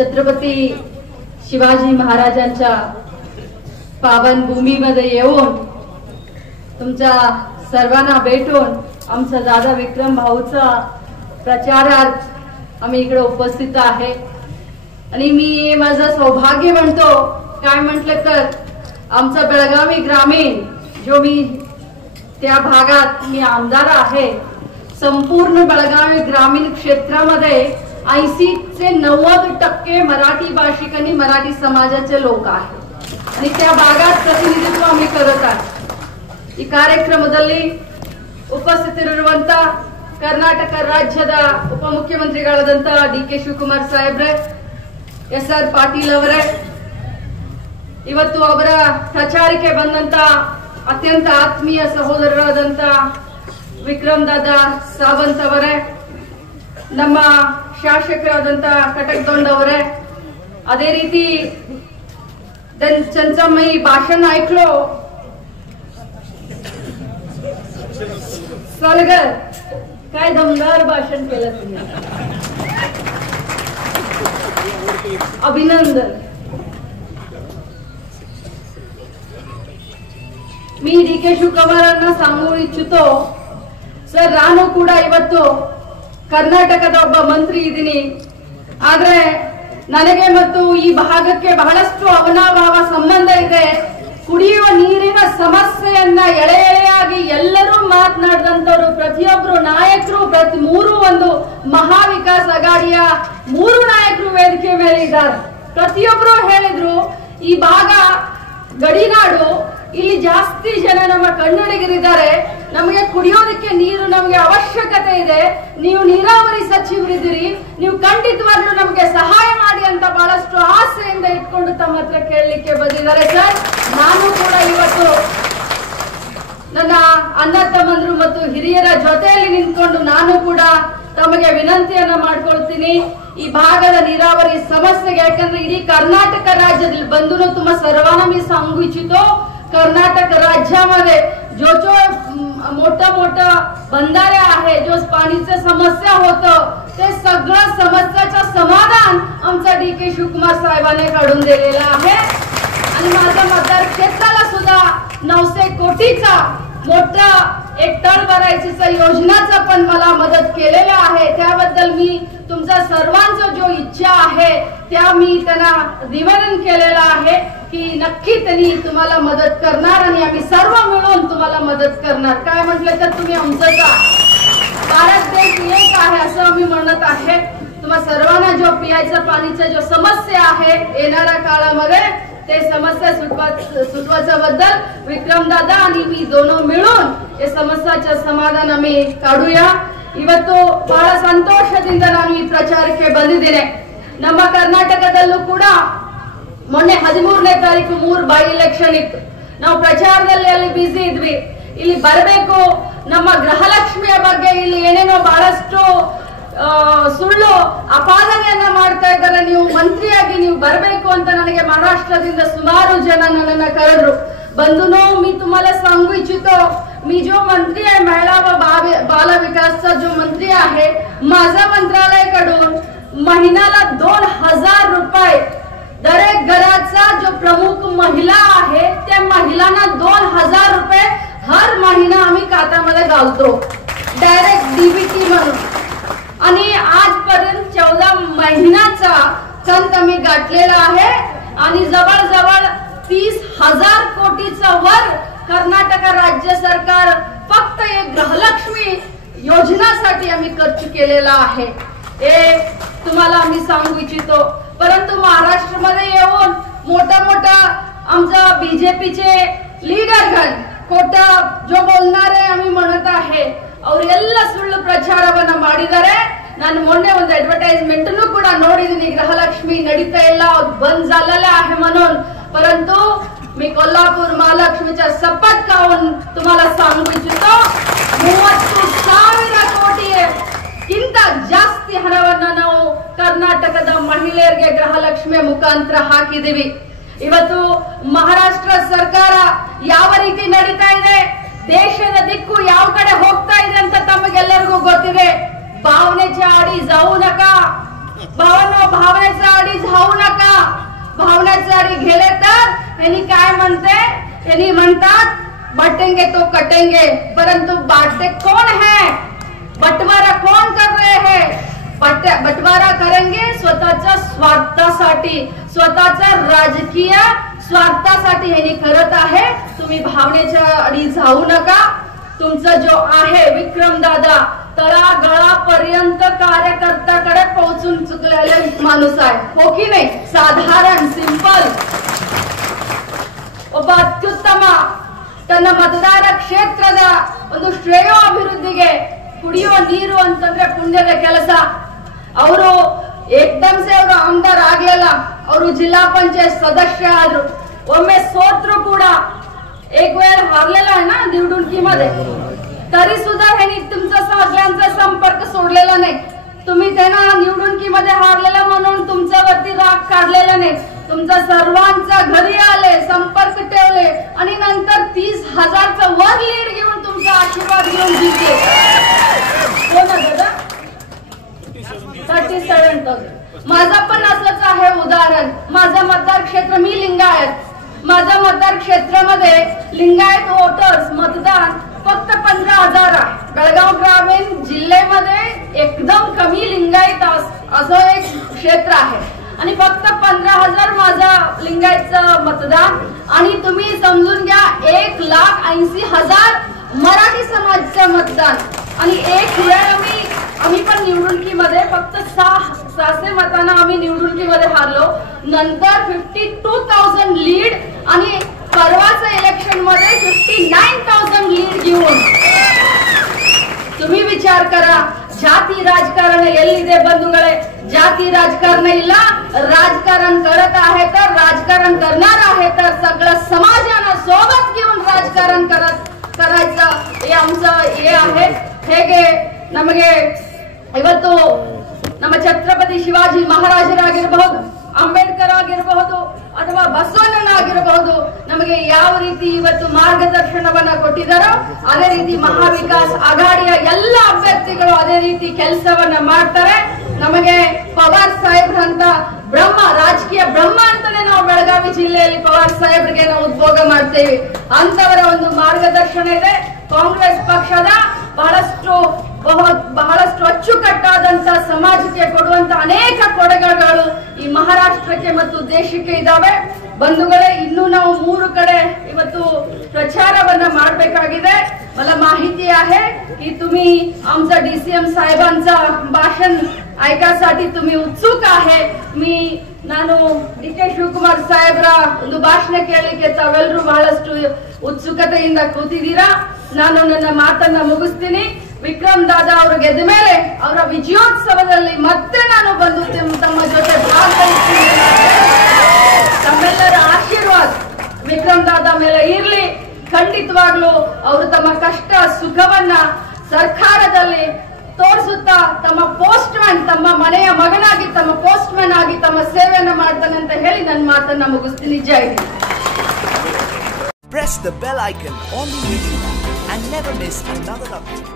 छत्रपती शिवाजी महाराजांच्या पावन भूमीमध्ये येऊन तुमच्या सर्वांना भेटून आमचा दादा विक्रम भाऊचा प्रचारार्थ आम्ही इकडे उपस्थित आहे आणि मी माझं सौभाग्य म्हणतो काय म्हटलं तर आमचा बेळगावी ग्रामीण जो मी त्या भागात मी आमदार आहे संपूर्ण बेळगावी ग्रामीण क्षेत्रामध्ये 80 ते 90% मराठी भाषिक आणि मराठी समाजाचे लोक आहेत आणि त्या भागात प्रतिनिधित्व आम्ही करत आहोत ಈ ಕಾರ್ಯಕ್ರಮದಲ್ಲಿ ಉಪಸ್ಥಿತರಿರುವಂತ ಕರ್ನಾಟಕ ರಾಜ್ಯದ ಉಪಮುಖ್ಯಮಂತ್ರಿಗಳಾದಂತ ಡಿ.ಕೆ. ಶಿವಕುಮಾರ್ ಸಾಹೇಬ್ರೆ ಎಸ್.ಆರ್. ಪಾಟೀಲ್ ಅವರೇ ಇವತ್ತು ಅವರ ಪ್ರಚಾರಕ್ಕೆ ಬಂದಂತ ಅತ್ಯಂತ ಆತ್ಮೀಯ ಸಹೋದರರಾದಂತ ವಿಕ್ರಮ್ ದಾದಾ ಸಾವಂತ್ ಅವರೇ ನಮ್ಮ ಶಾಸಕರಾದಂತ ಕಟಕದೊಂಡ ಅವರೇ ಅದೇ ರೀತಿ त्यांचा मी भाषण ऐकलो सरगर काय दमदार भाषण केलं तुम्ही अभिनंदन मी ಡಿ.ಕೆ. ಶಿವಕುಮಾರನ್ನ सांगू इच्छितो सर ನಾನು ಕೂಡ ಇವತ್ತು ಕರ್ನಾಟಕದ ಒಬ್ಬ ಮಂತ್ರಿ ಇದ್ದೀನಿ ಆದ್ರೆ ನನಗೆ ಮತ್ತು ಈ ಭಾಗಕ್ಕೆ ಬಹಳಷ್ಟು ಅವನಾಭಾವ ಸಂಬಂಧ ಇದೆ ಕುಡಿಯುವ ನೀರಿನ ಸಮಸ್ಯೆಯನ್ನ ಎಳೆ ಎಳೆಯಾಗಿ ಎಲ್ಲರೂ ಮಾತನಾಡಿದಂತವರು ಪ್ರತಿಯೊಬ್ಬರು ನಾಯಕರು ಮೂರು ಒಂದು ಮಹಾ ವಿಕಾಸ್ ಅಘಾಡಿಯ 3 ನಾಯಕರು ವೇದಿಕೆ ಮೇಲೆ ಇದ್ದಾರೆ ಪ್ರತಿಯೊಬ್ಬರು ಹೇಳಿದ್ರು ಈ ಭಾಗ ಗಡಿನಾಡು ಇಲ್ಲಿ ಜಾಸ್ತಿ ಜನ ನಮ್ಮ ಕನ್ನಡಿಗರಿದ್ದಾರೆ ನಮಗೆ ಕುಡಿಯೋದಕ್ಕೆ ನೀರು ನಮಗೆ ಅವಶ್ಯಕತೆ ಇದೆ ನೀವು ನೀರಾವರಿ ಸಚಿವರಿದ್ದೀರಿ ನೀವು ಖಂಡಿತವಾಗ್ಲೂ ನಮಗೆ ಸಹಾಯ ಮಾಡಿ ಅಂತ ಬಹಳಷ್ಟು ಆಸೆಯಿಂದ ಇಟ್ಕೊಂಡು ತಮ್ಮ ಹತ್ರ ಕೇಳಲಿಕ್ಕೆ ಬಂದಿದ್ದಾರೆ ಸರ್ ನಾನು ಕೂಡ ಇವತ್ತು ನನ್ನ ಅಣ್ಣ ತಮ್ಮಂದ್ರು ಮತ್ತು ಹಿರಿಯರ ಜೊತೆಯಲ್ಲಿ ನಿಂತ್ಕೊಂಡು ನಾನು ಕೂಡ ತಮಗೆ ವಿನಂತಿಯನ್ನ ಮಾಡ್ಕೊಳ್ತೀನಿ ಈ ಭಾಗದ ನೀರಾವರಿ ಸಮಸ್ಯೆಗೆ ಯಾಕಂದ್ರೆ ಇಡೀ कर्नाटक राज्यातील बंधूंनो तुम्हा सर्वांना मी सांगू इच्छितो कर्नाटक राज्यामध्ये जो जो मोठा बंधारे आहे जो पाणीचं समस्या होतं ते सगळं समस्याचं समाधान आमचा डी.के. शिवकुमार साहेबांनी काढून दिलेलं आहे आणि माझ्या मतदार क्षेत्राला सुद्धा 900 कोटीचा मोठा एक तळ भरायची योजनाचा पण मला मदत केलेला आहे त्याबद्दल मी तुमचा सर्वांचा जो इच्छा आहे त्या मी त्यांना निवेदन केलेलं आहे की नक्की त्यांनी तुम्हाला मदत करणार आणि आम्ही सर्व मिळून तुम्हाला मदत करणार काय म्हटलं तर तुम्ही आमचं भारत देश एक आहे असं आम्ही म्हणत आहे तुम्हा सर्वांना जो पियाचं पाणीचा जो समस्या आहे येणाऱ्या काळामध्ये ते समस्या सुटवाच्या बद्दल विक्रम दादा आणि मी दोनों मिळून या समस्याचं समाधान आम्ही काढूया ಇವತ್ತು ಬಹಳ ಸಂತೋಷದಿಂದ ನಾನು ಈ ಪ್ರಚಾರಕ್ಕೆ ಬಂದಿದ್ದೇನೆ ನಮ್ಮ ಕರ್ನಾಟಕದಲ್ಲೂ ಕೂಡ ಮೊನ್ನೆ 13ನೇ ತಾರೀಕು 3 ಬೈ ಎಲೆಕ್ಷನ್ ಇತ್ತು ನಾವು ಪ್ರಚಾರದಲ್ಲಿ ಅಲ್ಲಿ ಬಿಸಿ ಇದ್ವಿ ಇಲ್ಲಿ ಬರಬೇಕು ನಮ್ಮ ಗೃಹಲಕ್ಷ್ಮಿಯ ಬಗ್ಗೆ ಇಲ್ಲಿ ಏನೇನೋ ಬಹಳಷ್ಟು ಸುಳ್ಳು ಅಪಾದನೆಯನ್ನ ಮಾಡ್ತಾ ಇದ್ದಾರೆ ನೀವು ಮಂತ್ರಿಯಾಗಿ ನೀವು ಬರಬೇಕು ಅಂತ ನನಗೆ ಮಹಾರಾಷ್ಟ್ರದಿಂದ ಸುಮಾರು ಜನ ನನ್ನನ್ನ ಕರೆದ್ರು बंधूंनो मी तुम्हाला सांगू इच्छितो मी जो मंत्री आहे महिला व बाल विकासचा जो मंत्री आहे माझा मंत्रालयाकडून महिन्याला 2000 रुपये दरेक घराचा जो प्रमुख महिला आहे त्या महिलांना 2000 रुपये हर महिना आम्ही खात्यामध्ये घालतो डायरेक्ट डीबीटी म्हणून आणि आजपर्यंत 14 महिन्याचा कंत आम्ही गाठलेला आहे आणि जवळजवळ 30,000 कोटीचा वर कर्नाटक राज्य सरकार फक्त एक गृहलक्ष्मी योजनासाठी आम्ही खर्च केलेला आहे हे तुम्हाला आम्ही सांगू इच्छितो परंतु महाराष्ट्रामध्ये येऊन मोठा आमचा बीजेपीचे ಲೀಡರ್ಗಳು ಕೊಟ್ಟ जो बोलणारे आम्ही म्हणत आहे ಅವರೆಲ್ಲ ಸುಳ್ಳು ಪ್ರಚಾರವನ್ನ ಮಾಡಿದ್ದಾರೆ ನಾನು ಮೊನ್ನೆ ಒಂದು ಅಡ್ವರ್ಟೈಸ್ಮೆಂಟ್ ಅನ್ನು ಕೂಡ ನೋಡಿದ್ದೀನಿ ಗೃಹಲಕ್ಷ್ಮಿ ನಡೀತಾ ಇಲ್ಲ ಬಂದ್ झालेला आहे म्हणून परंतु मी कोल्हापूर महालक्ष्मीच्या शपथ खाऊन तुम्हाला सांगू इच्छितो 30,000 ಕೋಟಿಗಿಂತ ಜಾಸ್ತಿ ಹಣವನ್ನ ನಾವು ಕರ್ನಾಟಕದ ಮಹಿಳೆಯರಿಗೆ ಗೃಹಲಕ್ಷ್ಮಿ ಮುಖಾಂತರ ಹಾಕಿದೀವಿ ಇವತ್ತು ಮಹಾರಾಷ್ಟ್ರ ಸರ್ಕಾರ ಯಾವ ರೀತಿ ನಡೀತಾ ಇದೆ ದೇಶದ ದಿಕ್ಕು ಯಾವ ಕಡೆ ಹೋಗ್ತಾ ಇದೆ ಅಂತ ತಮಗೆಲ್ಲರಿಗೂ ಗೊತ್ತಿದೆ ಭಾವನೆच्या आडी जाऊ नका भावांनो, भावनेच्या आडी जाऊ नका. भावनेच्या आडी गेले तर यांनी काय म्हणते, यांनी म्हणतात बांटेंगे तो कटेंगे, परंतु बांटते कौन है, बंटवारा कौन कर रहे हैं. बंटवारा करेंगे स्वतःच्या स्वार्थासाठी, स्वतःच्या राजकीय स्वार्थासाठी यांनी करत आहे. तुम्ही भावनेच्या आडी जाऊ नका. तुमचा जो आहे विक्रम दादा तळागाळापर्यंत कार्यकर्त्याकडे पोहोचून चुकलेले माणूस आहे, हो की नाही. साधारण सिंपल ಒಬ್ಬ ಅತ್ಯುತ್ತಮ ತನ್ನ ಮತದಾರ ಕ್ಷೇತ್ರದ ಒಂದು ಶ್ರೇಯೋ ಅಭಿವೃದ್ಧಿಗೆ ಕುಡಿಯುವ ನೀರು ಅಂತಂದ್ರೆ ಪುಣ್ಯದ ಕೆಲಸ. ಅವರು ಏಕ್ದಮ್ಸೆ ಅವರು ಆಮದಾರ್ ಆಗ್ಲಿಲ್ಲ, ಅವರು ಜಿಲ್ಲಾ ಪಂಚಾಯತ್ ಸದಸ್ಯ ಆದ್ರು. ಒಮ್ಮೆ ಸೋತ್ರು ಕೂಡ, एक वेळ हारलेला आहे ना निवडणुकीमध्ये, तरी सुद्धा ह्यांनी तुमचा सगळ्यांचा संपर्क सोडलेला नाही. तुम्ही त्यांना निवडणुकीमध्ये हारलेला म्हणून तुमच्यावरती राग काढलेला नाही. तुमचा सर्वांचा घरी आले, संपर्क ठेवले आणि नंतर 30,000चा वर लीड घेऊन तुमचा आशीर्वाद घेऊन जिंकले. हो ना दादा, 37,000. माझा पण असंच आहे उदाहरण. माझं मतदार क्षेत्र, मी लिंगायत, माझ्या मतदार क्षेत्रामध्ये लिंगायत वोटर्स मतदान फक्त 15,000 आहे. बेळगाव ग्रामीण जिल्ह्यामध्ये एकदम कमी लिंगायत असं एक क्षेत्र आहे आणि फक्त 15,000 माझा लिंगायतचं मतदान. आणि तुम्ही समजून घ्या 1,80,000 मराठी समाजाचं मतदान. आणि एक वेळ आम्ही पण निवडणुकीमध्ये फक्त 600 मतांना आम्ही निवडणुकीमध्ये हारलो. नंतर 52,000 लीड आणि परवाच्या इलेक्शन मध्ये 59,000 लीड घेऊन. तुम्ही विचार करा, ಜಾತಿ ರಾಜಕಾರಣ ಎಲ್ಲಿದೆ ಬಂಧುಗಳೇ. ಜಾತಿ ರಾಜಕಾರಣ ಇಲ್ಲ, राजकारण करत आहे तर राजकारण करणार आहे तर सगळं समाजाला सोबत घेऊन राजकारण करायचं हे आमचं हे आहे. ಹೇಗೆ ನಮಗೆ ಇವತ್ತು ನಮ್ಮ ಛತ್ರಪತಿ ಶಿವಾಜಿ ಮಹಾರಾಜರಾಗಿರಬಹುದು, ಅಂಬೇಡ್ಕರ್ ಆಗಿರಬಹುದು ಅಥವಾ ಬಸವಣ್ಣನಾಗಿರಬಹುದು, ನಮಗೆ ಯಾವ ರೀತಿ ಇವತ್ತು ಮಾರ್ಗದರ್ಶನವನ್ನ ಕೊಟ್ಟಿದ್ದಾರೋ ಅದೇ ರೀತಿ ಮಹಾವಿಕಾಸ್ ಆಘಾಡಿಯ ಎಲ್ಲ ಅಭ್ಯರ್ಥಿಗಳು ಅದೇ ರೀತಿ ಕೆಲಸವನ್ನ ಮಾಡ್ತಾರೆ. ನಮಗೆ ಪವಾರ್ ಸಾಹೇಬ್ರಂತ ಬ್ರಹ್ಮ, ರಾಜಕೀಯ ಬ್ರಹ್ಮ ಅಂತಾನೆ ನಾವು ಬೆಳಗಾವಿ ಜಿಲ್ಲೆಯಲ್ಲಿ ಪವಾರ್ ಸಾಹೇಬ್ರಿಗೆ ನಾವು ಉದ್ಯೋಗ ಮಾಡ್ತೇವೆ. ಅಂತವರ ಒಂದು ಮಾರ್ಗದರ್ಶನ ಇದೆ. ಕಾಂಗ್ರೆಸ್ ಪಕ್ಷದ ಬಹಳಷ್ಟು ಅಚ್ಚುಕಟ್ಟಾದಂತ ಸಮಾಜಕ್ಕೆ ಕೊಡುವಂತ ಅನೇಕ ಕೊಡುಗೆಗಳು ಈ ಮಹಾರಾಷ್ಟ್ರಕ್ಕೆ ಮತ್ತು ದೇಶಕ್ಕೆ ಇದಾವೆ. ಬಂಧುಗಳೇ, ಇನ್ನೂ ನಾವು 3 ಕಡೆ ಇವತ್ತು प्रचारावरना ಮಾಡಬೇಕಾಗಿದೆ. मला माहिती आहे की तुम्ही आमचा डीसीएम साहेबांचा भाषण ऐकासाठी तुम्ही उत्सुक आहे. ನಾನು ಡಿ.ಕೆ. ಶಿವಕುಮಾರ್ ಸಾಹೇಬ್ರ ಒಂದು ಭಾಷಣ ಕೇಳಲಿಕ್ಕೆ ತಾವೆಲ್ಲರೂ ಬಹಳಷ್ಟು ಉತ್ಸುಕತೆಯಿಂದ ಕೂತಿದ್ದೀರಾ. ನಾನು ನನ್ನ ಮಾತನ್ನ ಮುಗಿಸ್ತೀನಿ. ವಿಕ್ರಮ್ ದಾದಾ ಅವರು ಗೆದ್ದ ಮೇಲೆ ಅವರ ವಿಜಯೋತ್ಸವದಲ್ಲಿ ಮತ್ತೆ ನಾನು ಬಂದು ತಮ್ಮ ಜೊತೆ ಭಾಗವಹಿಸ್ತೀನಿ. ತಮ್ಮೆಲ್ಲರ ಆಶೀರ್ವಾದ ವಿಕ್ರಮ್ ದಾದಾ ಮೇಲೆ ಇರ್ಲಿ. ಖಂಡಿತವಾಗ್ಲೂ ಅವರು ತಮ್ಮ ಕಷ್ಟ ಸುಖವನ್ನ ಸರ್ಕಾರದಲ್ಲಿ ತೋರಿಸುತ್ತಾ ತಮ್ಮ ಪೋಸ್ಟ್ ಮ್ಯಾನ್, ತಮ್ಮ ಮನೆಯ ಮಗನಾಗಿ, ತಮ್ಮ ಪೋಸ್ಟ್ ಮ್ಯಾನ್ ಆಗಿ ತಮ್ಮ ಸೇವೆಯನ್ನ ಮಾಡ್ತಾನೆ ಅಂತ ಹೇಳಿ ನನ್ನ ಮಾತನ್ನ ಮುಗಿಸ್ತೀನಿ. ಜೈ Hind. Press the bell icon on the video and never miss another update.